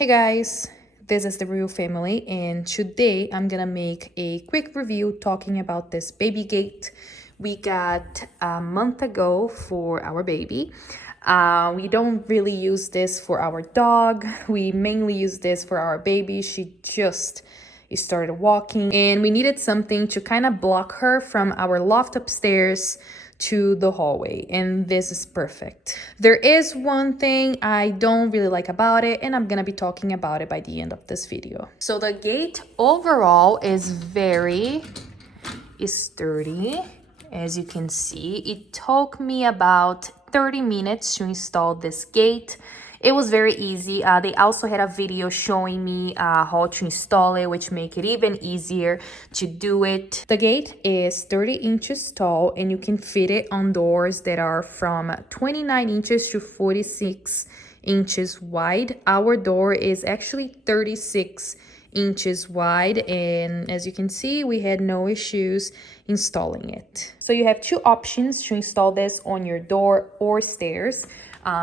Hey guys, this is the Real Family, and today I'm gonna make a quick review talking about this baby gate we got a month ago for our baby. We don't really use this for our dog. We mainly use this for our baby. She just started walking, and we needed something to kind of block her from our loft upstairs to the hallway, and this is perfect. There is one thing I don't really like about it, and I'm gonna be talking about it by the end of this video. So the gate overall is very sturdy. As you can see, it took me about 30 minutes to install this gate. It was very easy. They also had a video showing me how to install it, which make it even easier to do it. The gate is 30 inches tall, and you can fit it on doors that are from 29 inches to 46 inches wide. Our door is actually 36 inches wide, and as you can see, we had no issues installing it. So you have two options to install this on your door or stairs.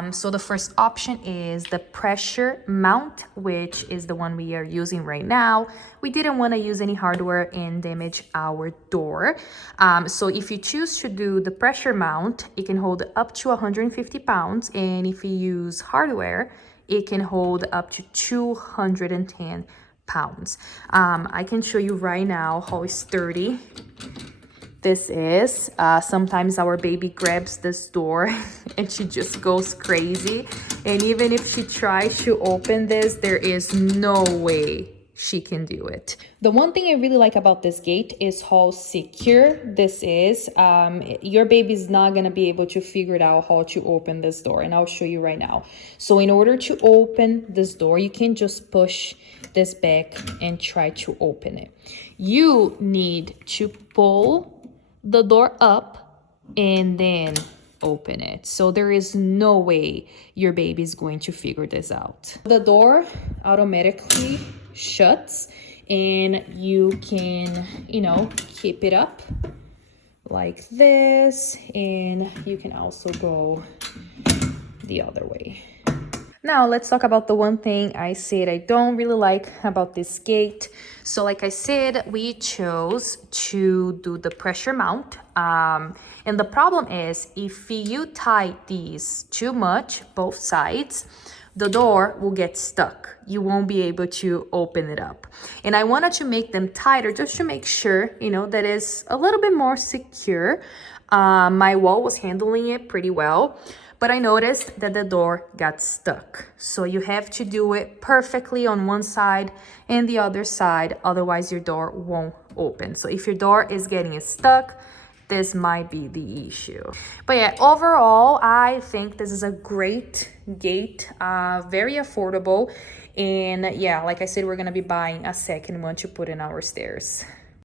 So the first option is the pressure mount, which is the one we are using right now. We didn't want to use any hardware and damage our door. So if you choose to do the pressure mount, it can hold up to 150 pounds. And if you use hardware, it can hold up to 210 pounds. I can show you right now how sturdy this is. Sometimes our baby grabs this door and she just goes crazy. And even if she tries to open this, there is no way she can do it. The one thing I really like about this gate is how secure this is. Your baby's not gonna be able to figure it out how to open this door, and I'll show you right now. So in order to open this door, you can just push this back and try to open it. You need to pull the door up and then open it. So there is no way your baby is going to figure this out. The door automatically shuts, and you can, keep it up like this, and you can also go the other way. Now let's talk about the one thing I said I don't really like about this gate. So like I said, we chose to do the pressure mount. And the problem is, if you tie these too much, both sides, the door will get stuck. You won't be able to open it up. And I wanted to make them tighter just to make sure, that is a little bit more secure. My wall was handling it pretty well, but I noticed that the door got stuck. So you have to do it perfectly on one side and the other side, otherwise your door won't open. So if your door is getting stuck, this might be the issue. But yeah, overall, I think this is a great gate, very affordable. And yeah, like I said, we're gonna be buying a second one to put in our stairs.